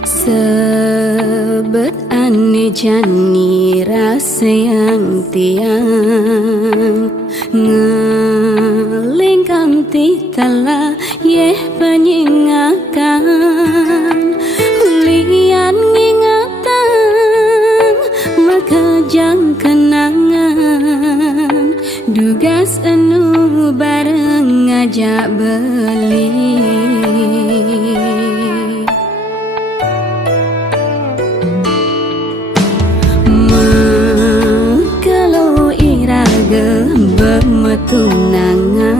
Sebet ane jani rasa yang tiang ngelingkam titala yeh penyingakan lian ngingatan maka jang kenangan dugas anu bareng ngajak beli. Bemetunangan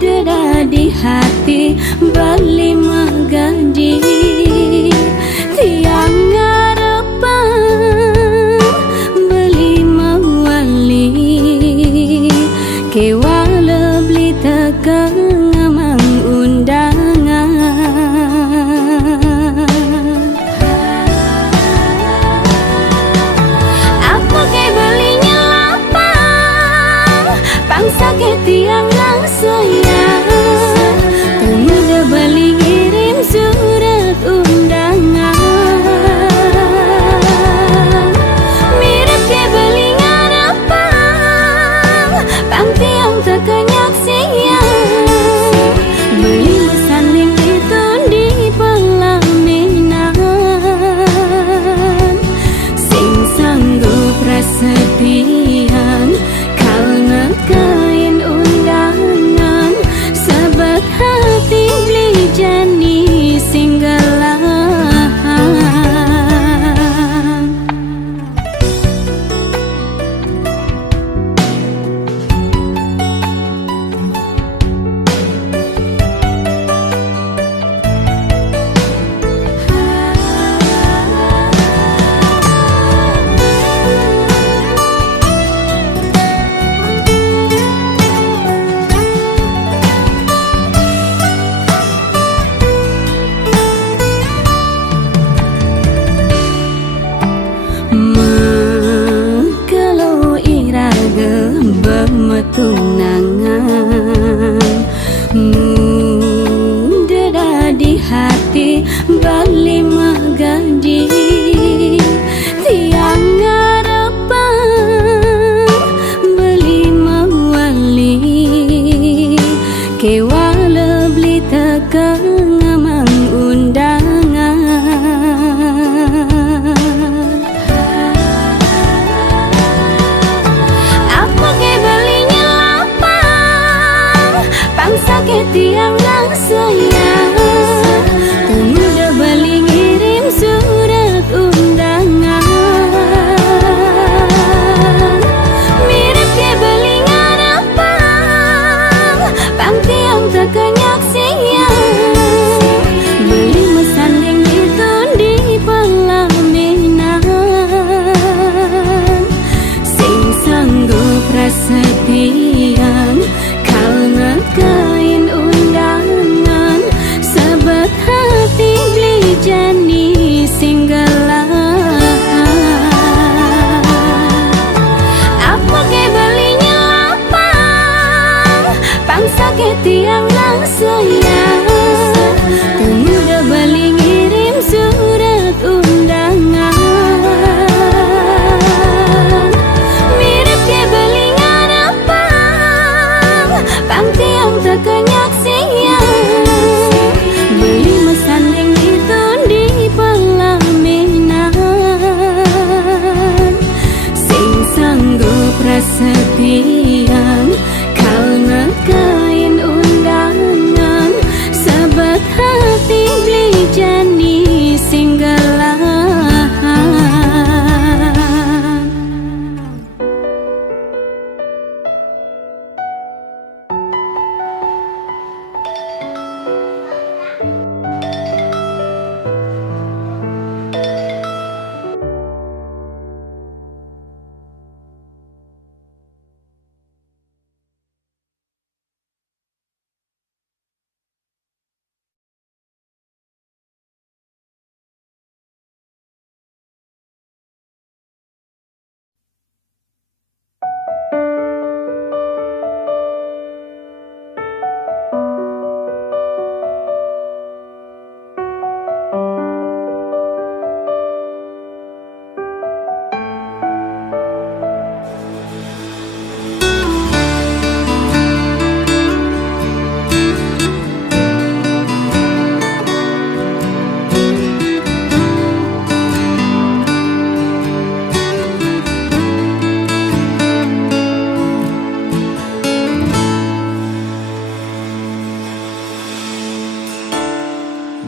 deda di hati bali magadi tiang ngarepan beli mawali kewala beli tekang ngamang undangan. Sakit tiang lang sayang pemuda balik kirim surat undangan mirip ke beli ngarapang pang tiang terkenyak siang beli mesanding itu di pelaminan sing sanggup prasepian karena kain undangan sebab hati beli jani singgalan. Bemetunangan deda di hati bali magadi tiang ngarepan beli mawali kewala beli tekang ngamang undangan. Sakit tiang lang sayang pemuda balik ngirim surat undangan mirip ke beli ngarapang pang tiang terkenyak siang beli mesanding itu di pelaminan sing sanggup prasepian karena kain undangan sebab hati beli jani singgalan. Apa ke belinya lapang pang sakit tiang lang sayang pemuda balik ngirim surat undangan mirip ke beli pang tiang terkenyak siang beli mesanding itu di pelaminan sing sanggup prasepian karena kain undangan sebab hati beli jani singgalan.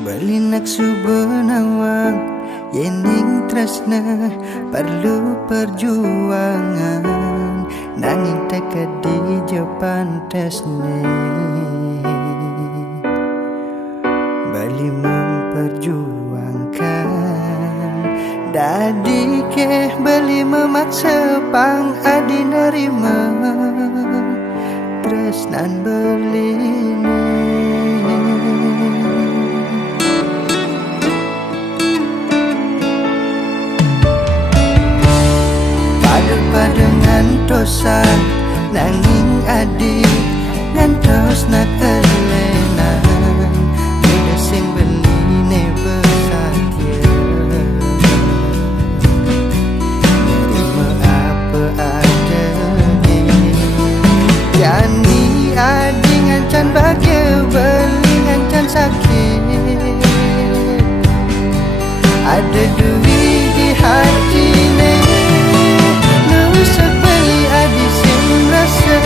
Belinak subenawang yening tresna perlu perjuangan nanging teka di japan tesne beli memperjuangkan dadi ke beli memaksa pang adi nerima tresnan beline dengan dosa nanging adik ngantos nak elenan udah sing beline besakya nerima apa adanya jani adik ngancan bahagia beli ngancan sakit ada duit di hati ne sepeli adi sing rasa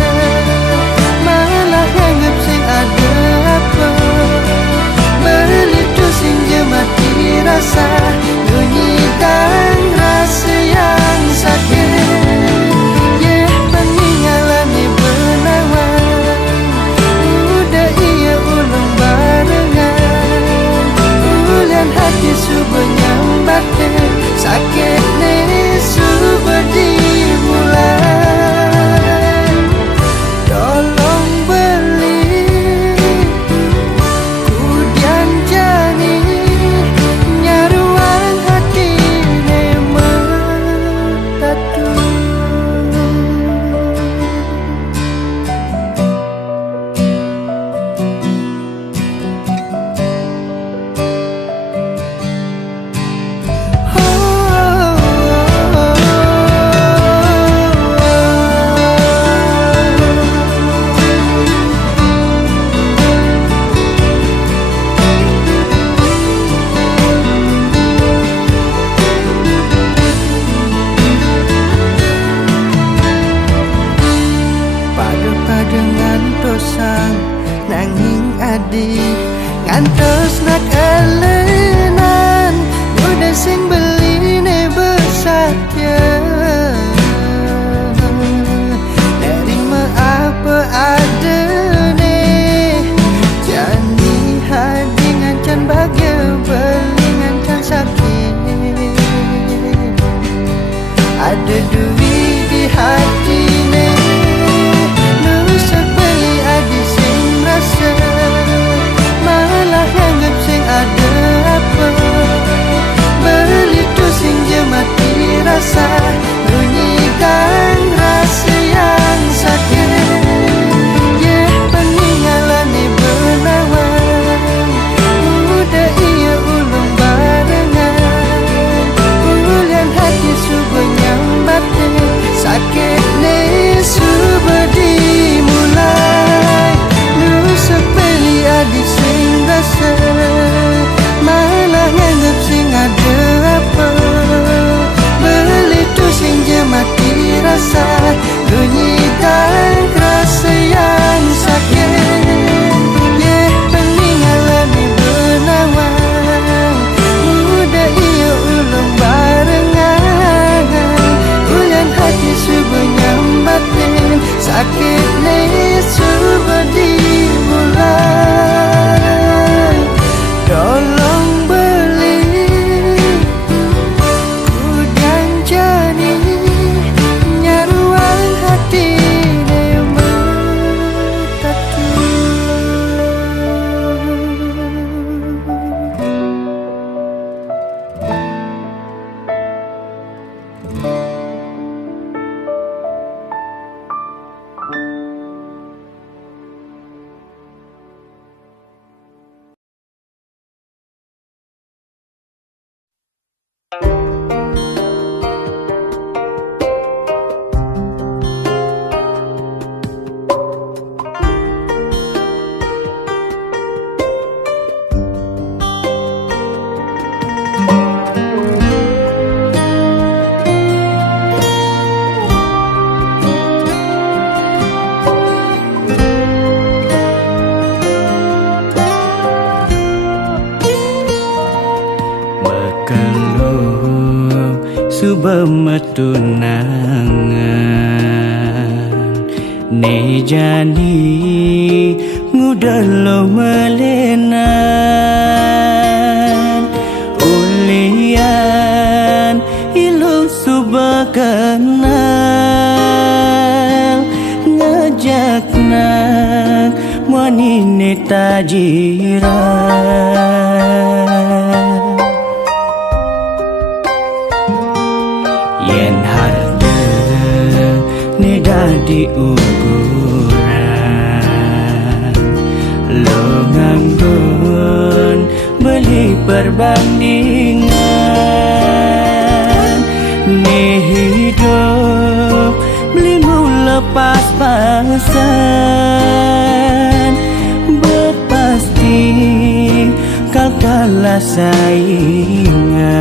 malah anggap sing ada apa beli tu sing jemati rasa bunyikan rasa yang sakit peninggalan ni benawan udah ia ulung barengan ulian hati subah nyambatin sakit ni subah nanging adik ngantos nak elenan udah sing beline besakya nerima apa adane jani hadi ngancan bahagia beli ngancan sakit ada duit di hati ne malah anggap sing ada apa beli tu sing jemati rasa bunyikan rasa yang sakit peninggalan ni benawan udah ia ulung barengan ulian hati subah nyambatin sakit ni subah dimulai sepeli adi sing rasa malah nganggap sing ada apa beli subemetunangan nejani ngudalo melenan ulian ilu subakenal ngajak nak wanine tajiran yen harde ne dadi ukuran lo nganggon beli perbandingan ne hidup beli mula pas-pasan bepasti kal kalah saingan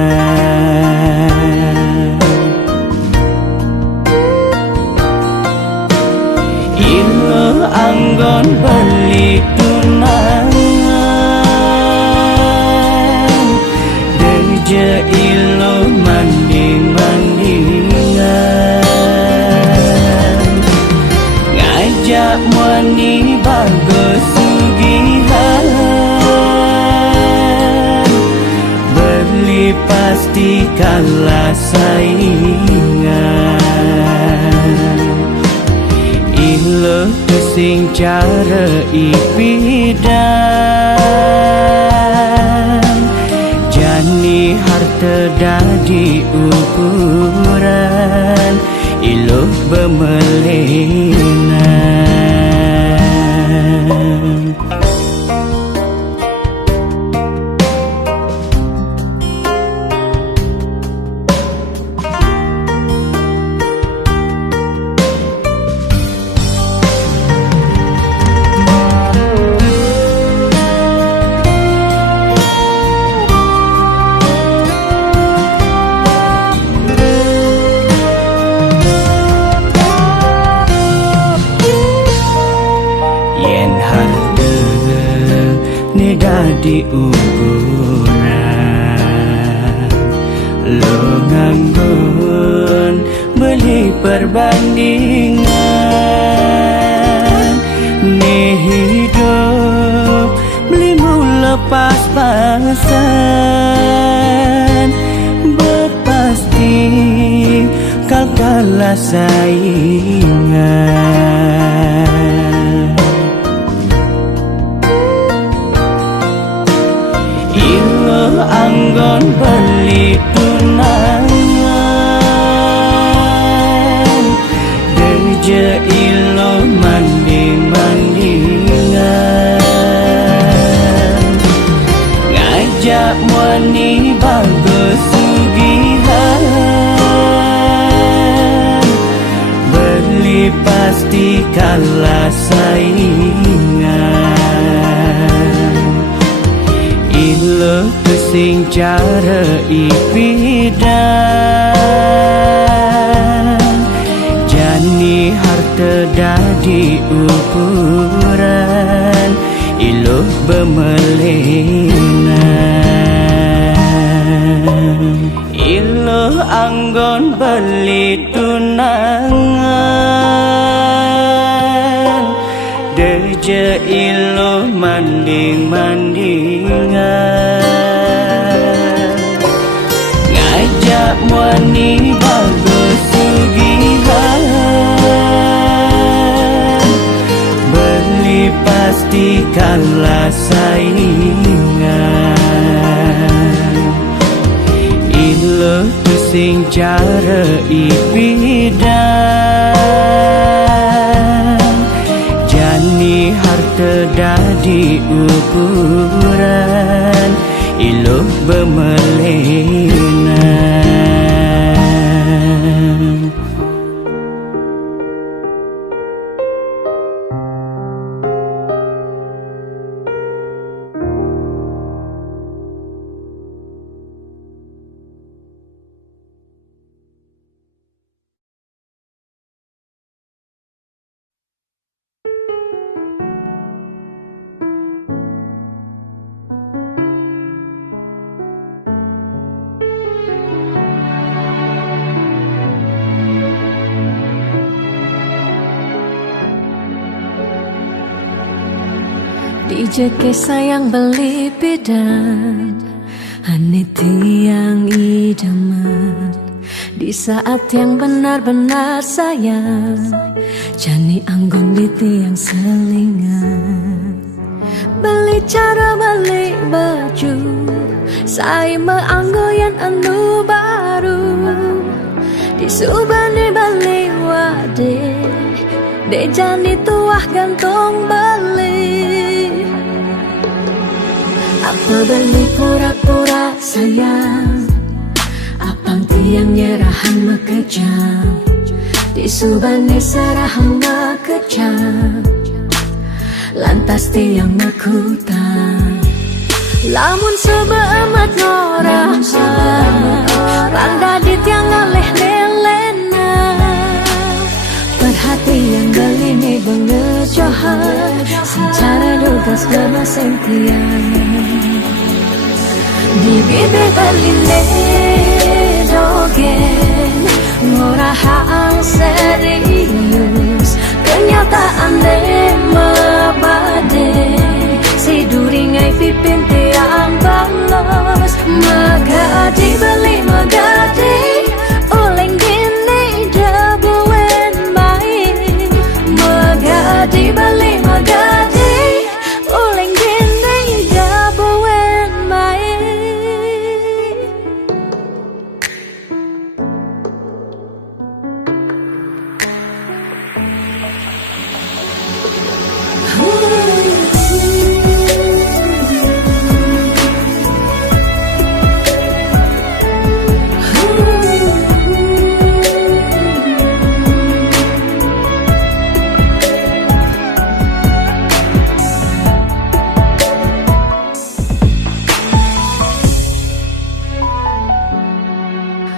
ilo anggon beli tunangan deje ilo manding-mandingan ngajak wani bagus sugihan beli pasti kalah saingan ilo sing cara ipidan jani harta dadi ukuran ilo bemelenan di ukuran lo nganggon beli perbandingan ne hidup beli mula pas-pasan bepasti kal kalah saingan anggon beli tunangan deje ilo manding-mandingan ngajak wani bagus sugihan beli pasti kalah saingan ilo sing cara ipidan jani harta dadi ukuran ilo bemelenan ilo anggon beli tunangan deje ilo manding-mandingan ngajak wani bagus sugihan beli pasti kalah saingan ilo sing cara ipidan jani harta dadi ukuran ilo bemelenan jeke sayang beli bidan Ane tiang idaman di saat yang benar-benar sayang Jani anggon di tiang selingan Beli cara beli baju Saya meanggoyan anu baru Di subane beli wade De jani tuah gantung beli Apa beli pura-pura sayang Apang tiang nyerahan mekejam Di subane serahan mekejam Lantas tiang mekutan Lamun sebe amat norah Randa di tiang ngaleh lelena Perhatian beli nih bengejohan Secara dugas gama sentian Di bibir berline dogen Ngorahang serius Kenyataan deh mabade Si duringai pipin tiang balos Magadi beli magadi Oleng gini dabuen baik Magadi beli magadi Oleng gini dabuen baik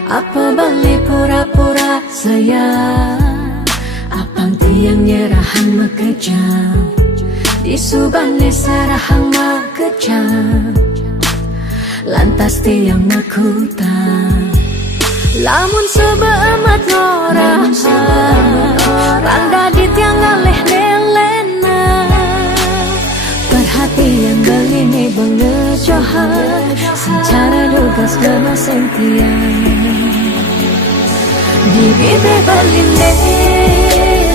Apa beli pura-pura sayang Apang tiang nyerahan mekejam Di subane serahan mekejam Lantas tiang mekutan Lamun sebe amat norah Randa di tiang ngaleh lelena Perhatian beli nih bengejohan Secara dugas gama sentian Di bibir berline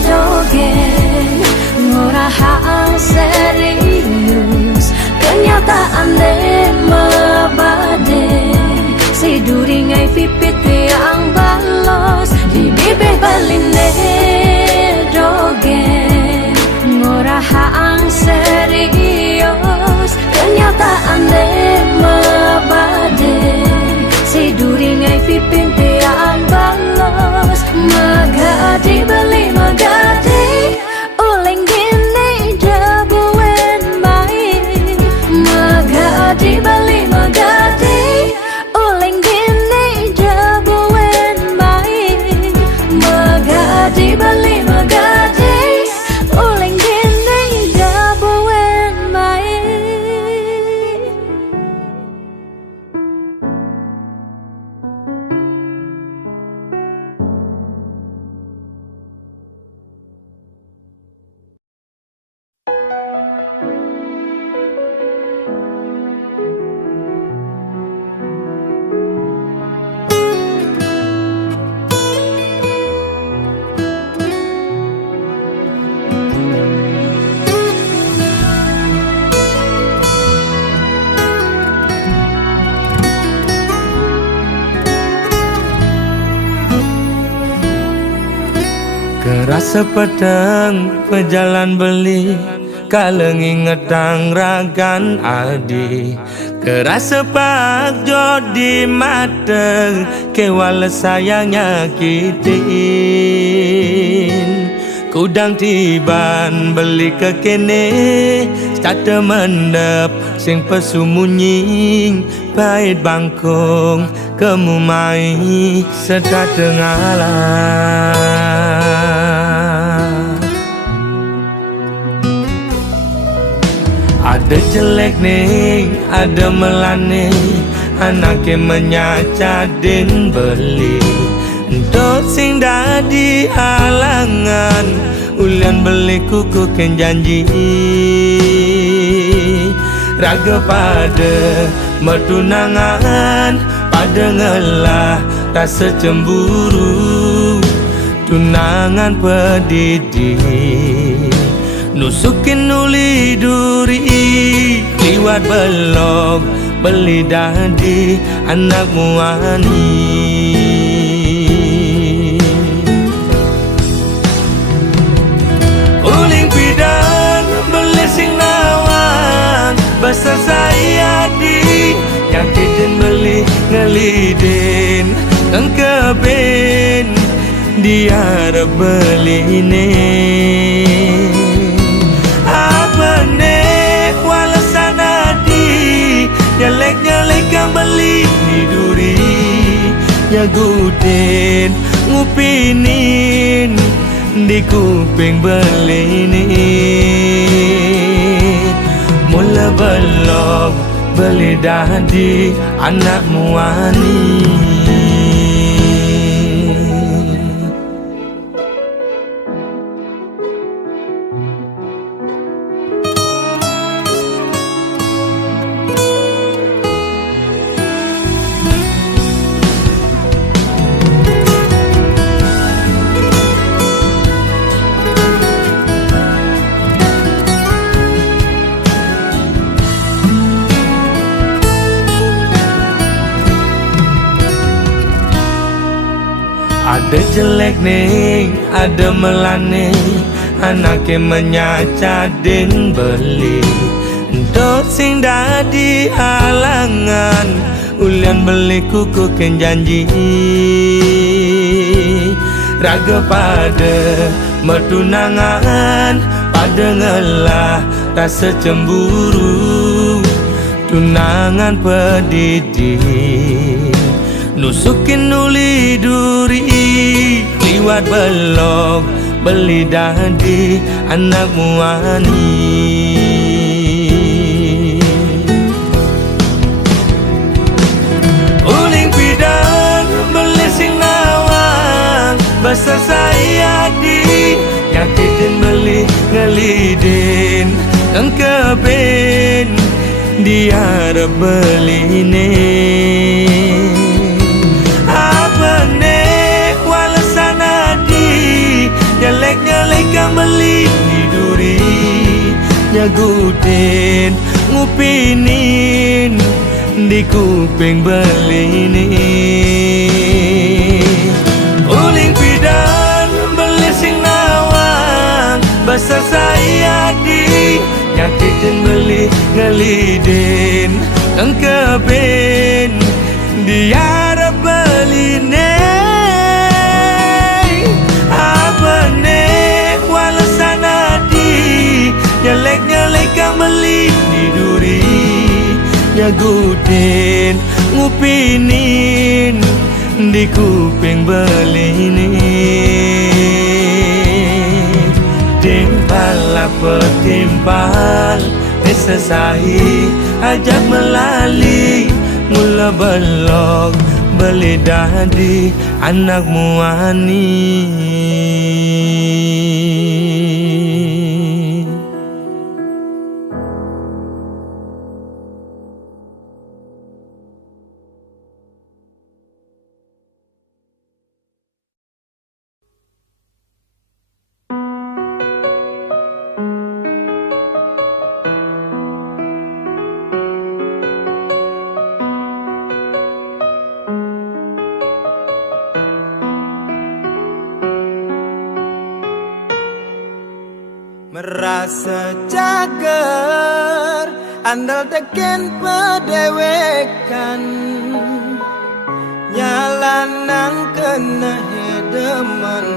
dogen Ngorahang serius Kenyataan deh mabade Si duringai pipit tiang balos Di bibir berline dogen Ngorahang serius Kenyataan deh mabade Si duringai pipin tiang balos Magadi beli magadi Oleng gini dabuen baik Magadi beli magadi Oleng gini dabuen baik Magadi beli magadi Oleng gini dabuen baik Kerasa pedang pejalan beli Kalengi ngedang ragan adi Kerasa pak jodi mateng Kewala sayang nyakitin Kudang tiban beli kekene Starte mendep sing pesumunying Pahit bangkong kemumai sedar tengalah Ada jelek nih, ada melane Anaknya menyacadin beli Untuk sing dadi halangan Ulian beli kuku ken janji raga pada mertunangan, pada ngelah rasa cemburu. Tunangan pedidi nusukin uli duri, liwat belok beli dadi anak muani. Uling pidang beli sing nawang, basa saya di yang kiden beli ngelidin kang keben dia beli ini. Apa ne walasana di nyalek kang beli ni duri nyagudin ngupinin di kuping beli ini. Mula belok beli dadi anak muani. Ada jelek nih, ada melane, anaknya menyacadin beli. Untuk sing dadi halangan, ulian beli kuku ken janji. Raga pada mertunangan, pada ngelah rasa cemburu. Tunangan pedidi nusukin uli duri, liwat belok beli dadi anak muani. Uling pidang beli sing nawang, basa saya di yang kiden beli ngelidin kang keben dia beli ini. Nyalek kang beli ni duri nyagudin ngupinin di kuping beli ini. Uling pidang beli sing nawang, basa saya di nyakitin beli ngelidin kang keben dia beli ne. Nyalek kang beli ni duri nyagudin ngupinin di kuping beli ini. Timpal apa timpal nesasahi ajak melali, mula belok beli dadi anak muani. Merasa cager, andal teken pedewekan, nyalanan kena hedeman,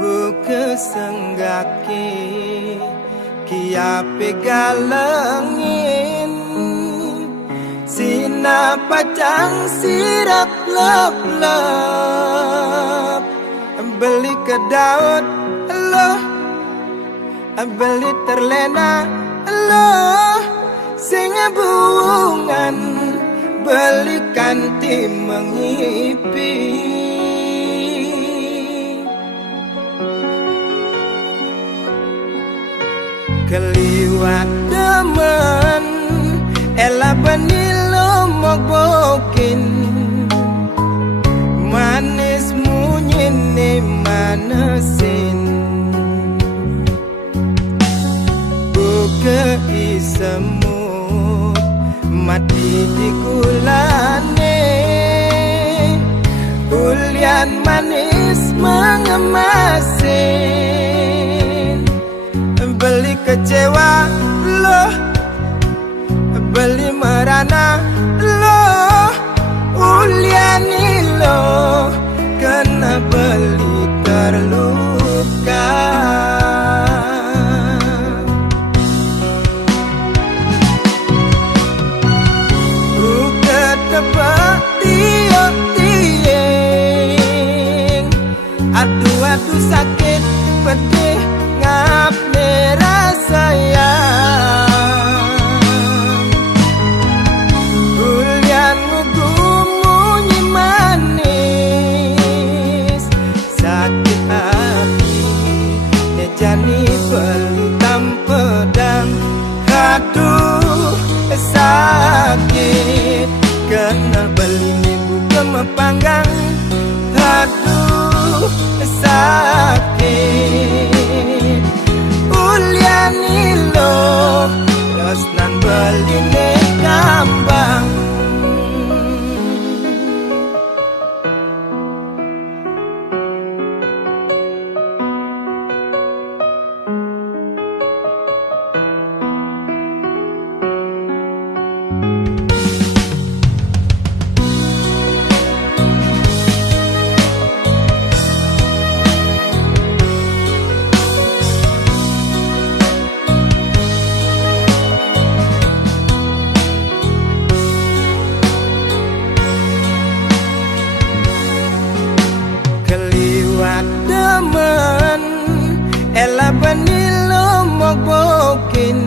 buka senggaki kiape galengin, sina pacang sirap lep-lep. Beli ke Daud, Allah, beli terlena, Allah, singa bungan, belikan tim mengipi. Keliwat demen ela benilo mogbokin manis munyine manesin buke isemut mati di gulane ulian manis mengemasin beli kecewa loh beli merana loh uliani loh kena beli terluka buka tebak tiok-tieng adu-adu sakit pedih ngap merasa sayang ulian ngumunyi manis sakit hati nejani pelitang pedang aduh sakit kena beli minggu kemepanggang aduh sakit uliani lo los nan beline kambang demen ela benilo mogbokin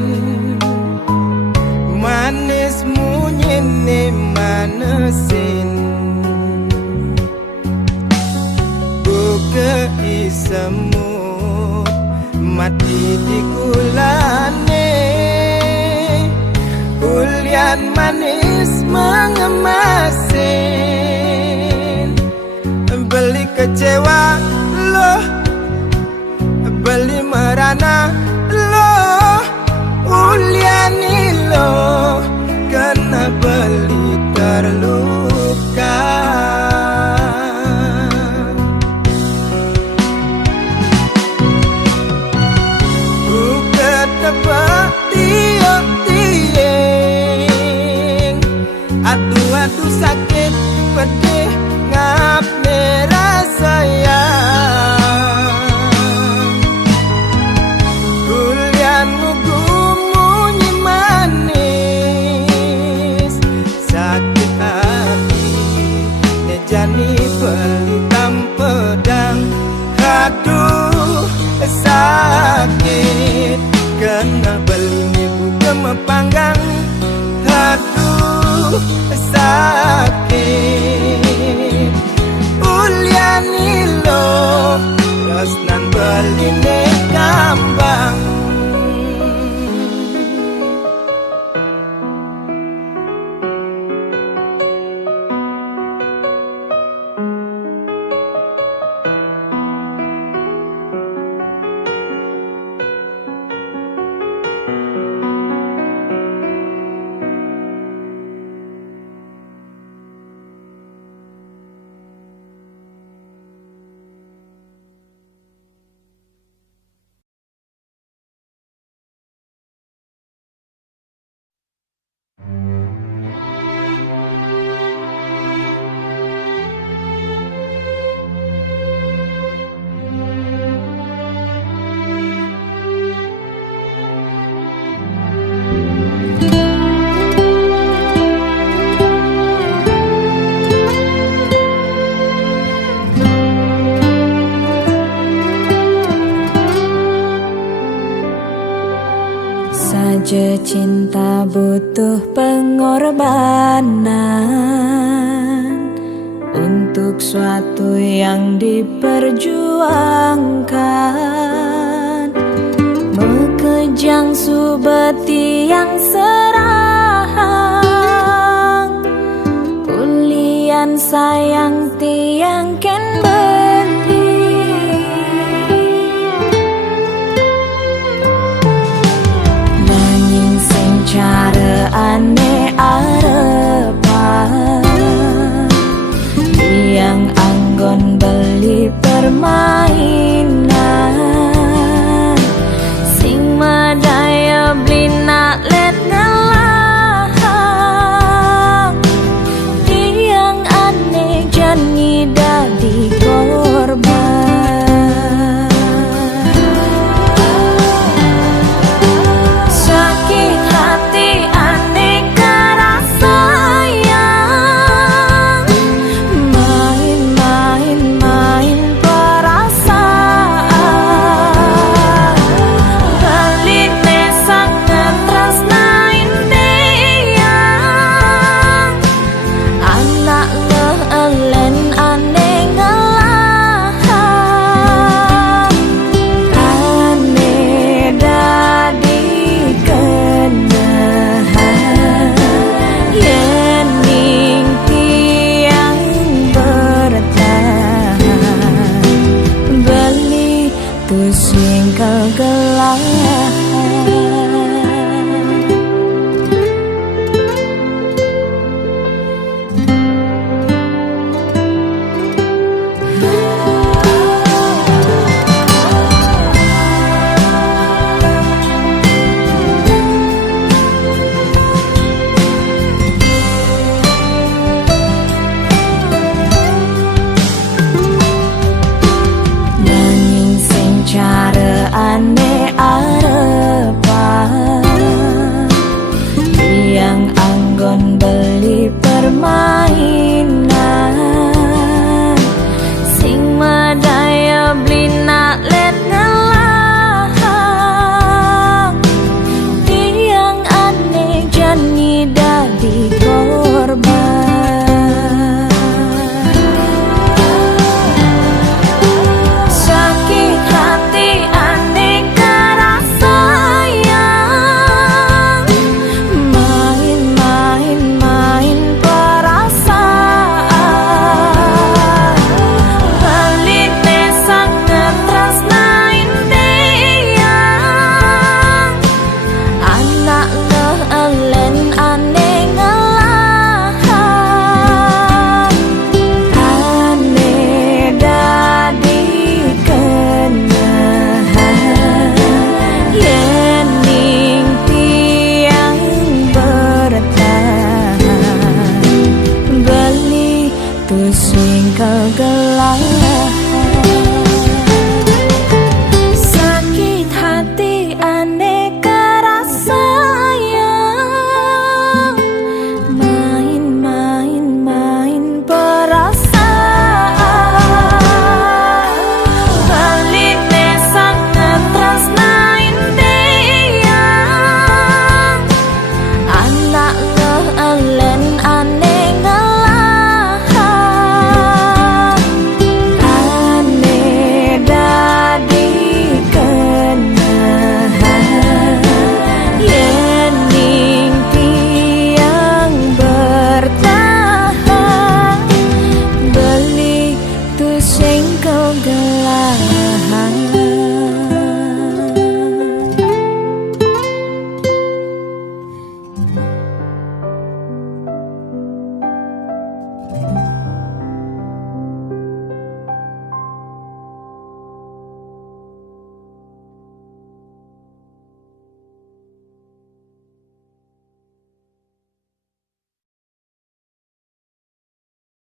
manis munyine manesin buke isemut mati di gulane ulian manis mengemasin beli kecewa loh beli merana loh uliani loh kena beli terluka buka tebak tiok-tieng adu-adu sakit pedih ngap merasa sayang ulian ngumunyi manis sakit hati nejani pelitang pedang aduh sakit kena beli minggu kemepanggang aduh sakit uliani lo los nan beline kambang Saja cinta butuh pengorbanan untuk suatu yang diperjuangkan. Jang subeti yang serang Ulian sayang tiang ken beli Nanging sing cara ane arepan Tiang anggon beli permainan Madaya blina let ngelahang Tiang aneh jani dadi korban Sakit hati aneh karasa sayang Main perasaan beli permainan Sing madaya blina let ngelahang Tiang aneh jani dadi korban Sakit hati aneh karasa sayang Main perasaan Balik nesang ngetresnain tiang Anak lehelen aneh ngelahang Aneh dadi kenahan Yening tiang bertahan Beli tu sing kegelahan Sakit hati aneh karasa sayang Main perasaan Beli nesang ngetresnain tiang Anak lehelen aneh ngelahang Aneh dadi kenahan Yening tiang bertahan Beli tu sing kau